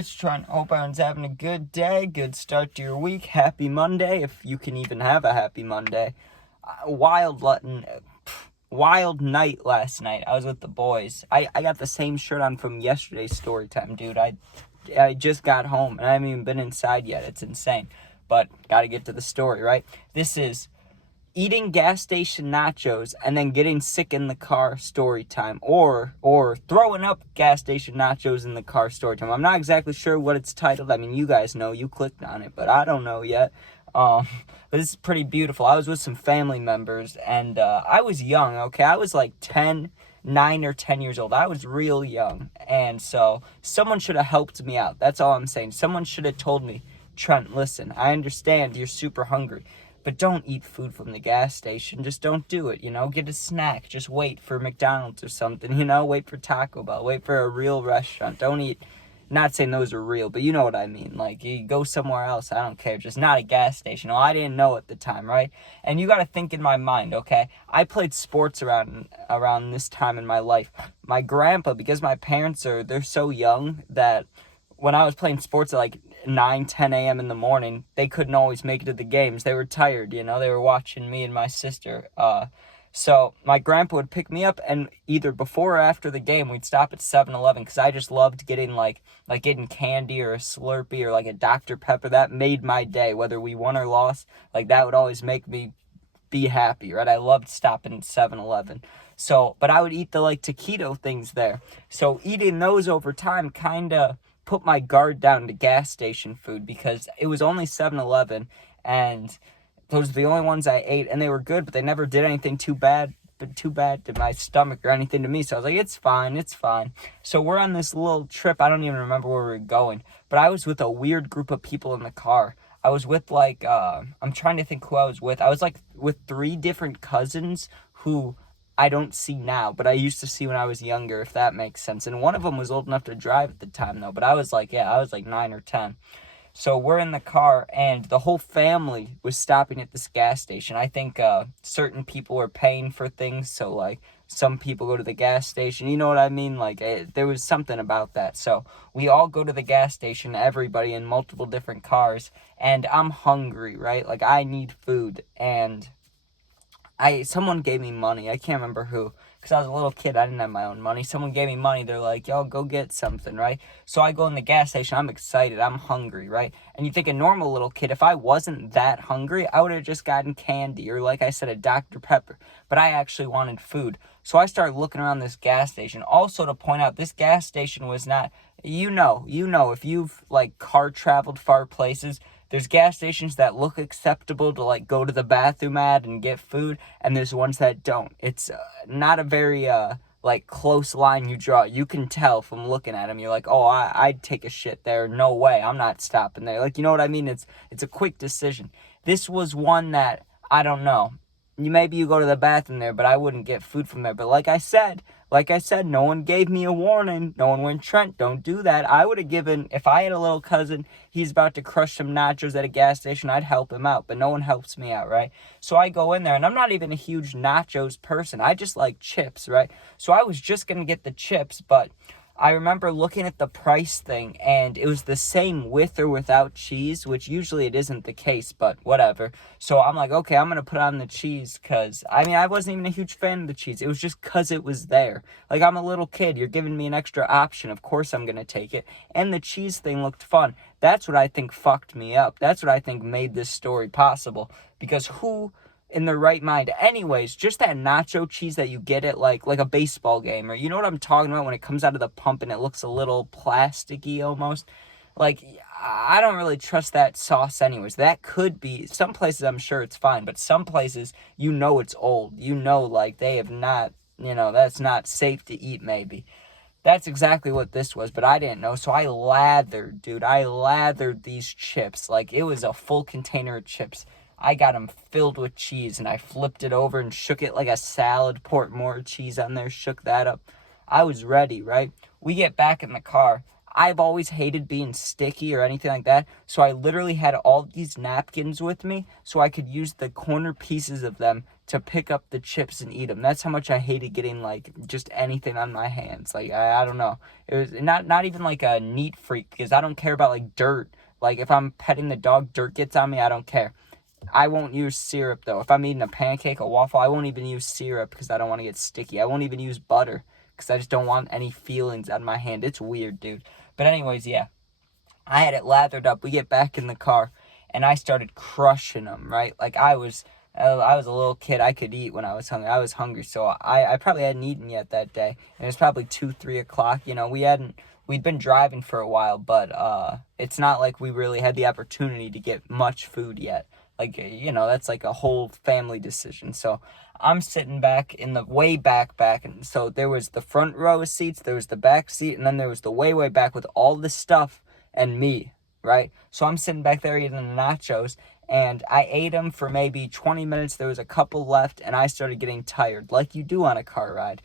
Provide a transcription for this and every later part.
It's Trent. Hope everyone's having a good day, good start to your week. Happy Monday, if you can even have a happy Monday. Wild night last night. I was with the boys. I got the same shirt on from yesterday's Storytime, dude. I just got home, and I haven't even been inside yet. It's insane. But gotta get to the story, right? This is eating gas station nachos and then getting sick in the car story time, or throwing up gas station nachos in the car story time. I'm not exactly sure what it's titled. I mean, you guys know, you clicked on it, but I don't know yet. But this is pretty beautiful. I was with some family members, and I was young, okay? I was like 9 or 10 years old. I was real young, and so someone should have helped me out. That's all I'm saying. Someone should have told me, Trent, listen, I understand you're super hungry, but don't eat food from the gas station. Just don't do it, Get a snack. Just wait for McDonald's or something, Wait for Taco Bell. Wait for a real restaurant. Don't eat, not saying those are real, but you know what I mean. Like, you go somewhere else, I don't care. Just not a gas station. Well, I didn't know at the time, right? And you got to think in my mind, okay? I played sports around this time in my life. My grandpa, because my parents they're so young that when I was playing sports at like 9, 10 a.m. in the morning, they couldn't always make it to the games. They were tired, they were watching me and my sister. So my grandpa would pick me up, and either before or after the game, we'd stop at 7-Eleven, because I just loved getting getting candy or a Slurpee or like a Dr. Pepper. That made my day, whether we won or lost. Like, that would always make me be happy, right? I loved stopping at 7-Eleven. So, but I would eat the taquito things there. So eating those over time kind of put my guard down to gas station food, because it was only 7-Eleven, and those were the only ones I ate, and they were good, but they never did anything too bad to my stomach or anything to me. So I was like, it's fine. So we're on this little trip. I don't even remember where we were going, but I was with a weird group of people in the car. I was with I'm trying to think who I was with. I was with 3 different cousins who I don't see now, but I used to see when I was younger, if that makes sense. And one of them was old enough to drive at the time, though. But I was like 9 or 10. So we're in the car, and the whole family was stopping at this gas station. I think certain people were paying for things, so some people go to the gas station. You know what I mean? There was something about that. So we all go to the gas station, everybody in multiple different cars, and I'm hungry, right? I need food, and someone gave me money. I can't remember who, because I was a little kid. I didn't have my own money. Someone gave me money. They're like, yo, go get something, right? So I go in the gas station. I'm excited. I'm hungry, right? And you think a normal little kid, if I wasn't that hungry, I would have just gotten candy or, like I said, a Dr. Pepper. But I actually wanted food. So I started looking around this gas station. Also, to point out, this gas station was not, if you've car traveled far places, there's gas stations that look acceptable to go to the bathroom at and get food, and there's ones that don't. It's not a very close line you draw. You can tell from looking at them. You're like, oh, I'd take a shit there. No way, I'm not stopping there. You know what I mean? It's a quick decision. This was one that, I don't know. Maybe you go to the bathroom there, but I wouldn't get food from there. But like I said, no one gave me a warning. No one went, Trent, don't do that. I would have given, if I had a little cousin, he's about to crush some nachos at a gas station, I'd help him out. But no one helps me out, right? So I go in there, and I'm not even a huge nachos person. I just like chips, right? So I was just going to get the chips, but I remember looking at the price thing, and it was the same with or without cheese, which usually it isn't the case, but whatever. So I'm like, okay, I'm going to put on the cheese, because, I wasn't even a huge fan of the cheese. It was just because it was there. I'm a little kid. You're giving me an extra option. Of course I'm going to take it. And the cheese thing looked fun. That's what I think fucked me up. That's what I think made this story possible, because who in their right mind? Anyways, just that nacho cheese that you get at like a baseball game, or you know what I'm talking about, when it comes out of the pump and it looks a little plasticky almost. I don't really trust that sauce anyways. That could be, some places I'm sure it's fine, but some places it's old. They have not, that's not safe to eat maybe. That's exactly what this was, but I didn't know. So I lathered these chips. It was a full container of chips. I got them filled with cheese, and I flipped it over and shook it like a salad, poured more cheese on there, shook that up. I was ready, right? We get back in the car. I've always hated being sticky or anything like that, so I literally had all these napkins with me so I could use the corner pieces of them to pick up the chips and eat them. That's how much I hated getting, like, just anything on my hands. Like, I don't know. It was not even, like, a neat freak, because I don't care about, like, dirt. Like, if I'm petting the dog, dirt gets on me, I don't care. I won't use syrup, though. If I'm eating a pancake, a waffle, I won't even use syrup because I don't want to get sticky. I won't even use butter because I just don't want any feelings on my hand. It's weird, dude. But anyways, yeah. I had it lathered up. We get back in the car, and I started crushing them, right? Like, I was a little kid. I could eat when I was hungry. I was hungry, so I probably hadn't eaten yet that day. And it was probably 2, 3 o'clock. You know, we'd been driving for a while, but it's not like we really had the opportunity to get much food yet. Like, you know, that's like a whole family decision. So I'm sitting back in the way back, and so there was the front row of seats, there was the back seat, and then there was the way back with all the stuff and me, right? So I'm sitting back there eating the nachos, and I ate them for maybe 20 minutes. There was a couple left, and I started getting tired, like you do on a car ride.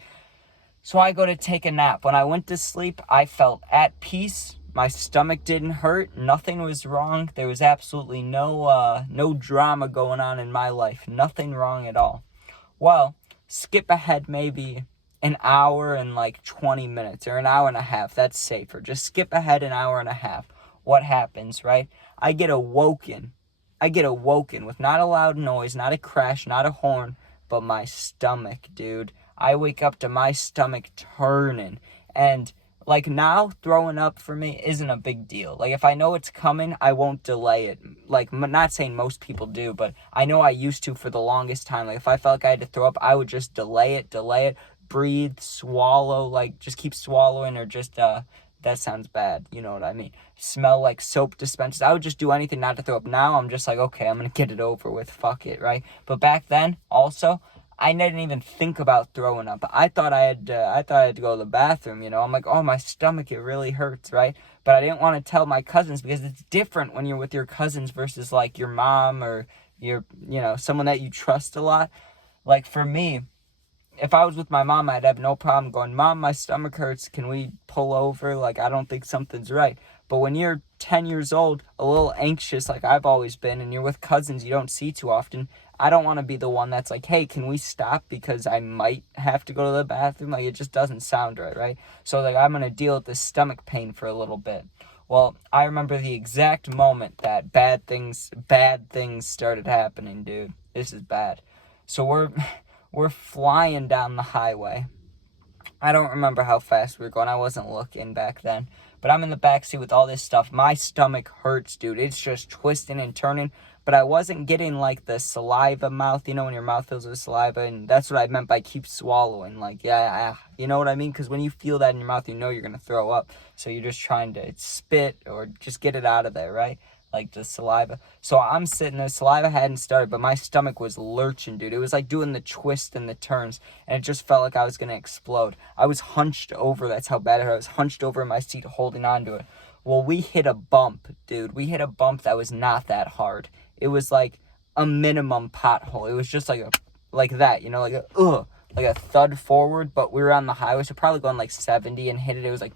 So I go to take a nap. When I went to sleep, I felt at peace. My stomach didn't hurt. Nothing was wrong. There was absolutely no drama going on in my life. Nothing wrong at all. Well, skip ahead maybe an hour and like 20 minutes or an hour and a half. That's safer. Just skip ahead an hour and a half. What happens, right? I get awoken with not a loud noise, not a crash, not a horn, but my stomach, dude. I wake up to my stomach turning. And like now, throwing up for me isn't a big deal. Like if I know it's coming, I won't delay it. Like not saying most people do, but I know I used to for the longest time. Like if I felt like I had to throw up, I would just delay it, breathe, swallow, like just keep swallowing, or just that sounds bad, you know what I mean, smell like soap dispensers. I would just do anything not to throw up. Now I'm just like, okay, I'm gonna get it over with, fuck it, right? But back then also, I didn't even think about throwing up. I thought I had to go to the bathroom, you know. I'm like, oh, my stomach, it really hurts, right? But I didn't want to tell my cousins, because it's different when you're with your cousins versus like your mom or your, you know, someone that you trust a lot. Like for me, if I was with my mom, I'd have no problem going, Mom, my stomach hurts. Can we pull over? Like, I don't think something's right. But when you're 10 years old, a little anxious like I've always been, and you're with cousins you don't see too often, I don't want to be the one that's like, hey, can we stop because I might have to go to the bathroom? Like, it just doesn't sound right, right? So, like, I'm going to deal with this stomach pain for a little bit. Well, I remember the exact moment that bad things started happening, dude. This is bad. So we're flying down the highway. I don't remember how fast we were going. I wasn't looking back then. But I'm in the backseat with all this stuff. My stomach hurts, dude. It's just twisting and turning. But I wasn't getting, like, the saliva mouth. You know, when your mouth fills with saliva. And that's what I meant by keep swallowing. Like, yeah. You know what I mean? Because when you feel that in your mouth, you know you're going to throw up. So you're just trying to spit or just get it out of there, right? Like the saliva. So I'm sitting there, saliva hadn't started, but my stomach was lurching, dude. It was like doing the twist and the turns, and it just felt like I was gonna explode. I was hunched over. That's how bad it hurt. I was hunched over in my seat, holding on to it. Well, we hit a bump, dude. We hit a bump that was not that hard. It was like a minimum pothole. It was just like that, you know, like a thud forward. But we were on the highway, so probably going like 70 and hit it. It was like,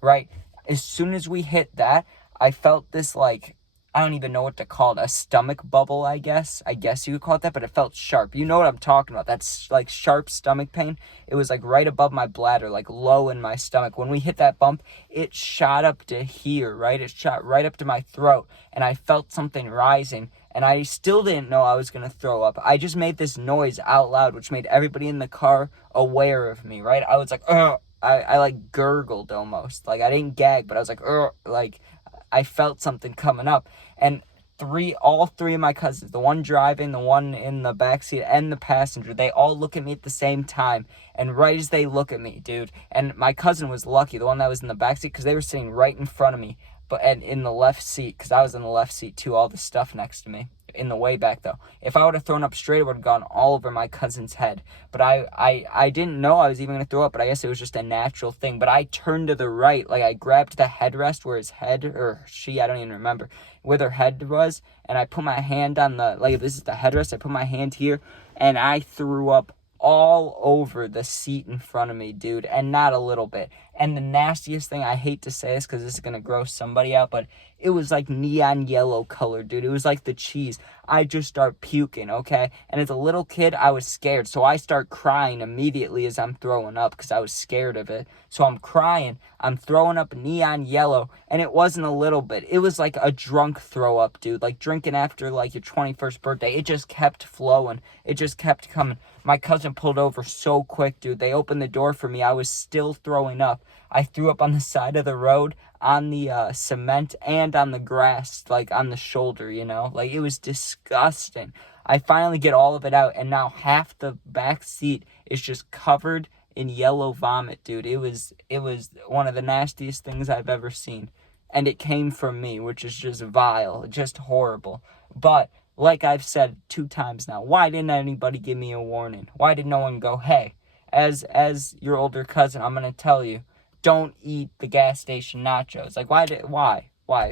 right. As soon as we hit that, I felt this, like, I don't even know what to call it, a stomach bubble, I guess you would call it that, but it felt sharp. You know what I'm talking about, that's, like, sharp stomach pain. It was, like, right above my bladder, like, low in my stomach. When we hit that bump, it shot up to here, right? It shot right up to my throat, and I felt something rising, and I still didn't know I was going to throw up. I just made this noise out loud, which made everybody in the car aware of me, right? I was like, ugh. I like, gurgled almost. Like, I didn't gag, but I was like, ugh, like, I felt something coming up, and all three of my cousins, the one driving, the one in the backseat, and the passenger, they all look at me at the same time, and right as they look at me, dude, and my cousin was lucky, the one that was in the backseat, because they were sitting right in front of me, and in the left seat, because I was in the left seat too, all the stuff next to me, in the way back though. If I would have thrown up straight, it would have gone all over my cousin's head. But I didn't know I was even going to throw up, but I guess it was just a natural thing. But I turned to the right, like I grabbed the headrest where his head, or she, I don't even remember, where their head was, and I put my hand on the, like, this is the headrest, I put my hand here, and I threw up all over the seat in front of me, dude, and not a little bit. And the nastiest thing, I hate to say this because this is going to gross somebody out, but it was like neon yellow color, dude. It was like the cheese. I just start puking, okay? And as a little kid, I was scared. So I start crying immediately as I'm throwing up because I was scared of it. So I'm crying. I'm throwing up neon yellow. And it wasn't a little bit. It was like a drunk throw up, dude. Like drinking after like your 21st birthday. It just kept flowing. It just kept coming. My cousin pulled over so quick, dude. They opened the door for me. I was still throwing up. I threw up on the side of the road, on the cement, and on the grass, like on the shoulder, you know? Like, it was disgusting. I finally get all of it out, and now half the back seat is just covered in yellow vomit, dude. It was one of the nastiest things I've ever seen. And it came from me, which is just vile, just horrible. But like I've said 2 times now, why didn't anybody give me a warning? Why did no one go, hey, as your older cousin, I'm going to tell you, don't eat the gas station nachos. Like, why?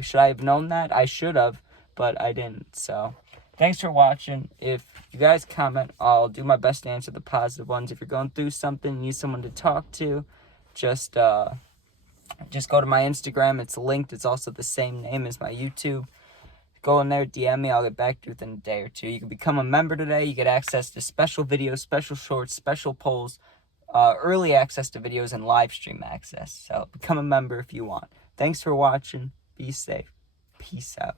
Should I have known that? I should have, but I didn't. So, thanks for watching. If you guys comment, I'll do my best to answer the positive ones. If you're going through something, need someone to talk to, just go to my Instagram. It's linked. It's also the same name as my YouTube. Go in there, DM me. I'll get back to you within a day or two. You can become a member today. You get access to special videos, special shorts, special polls, early access to videos, and live stream access. So become a member if you want. Thanks for watching. Be safe. Peace out.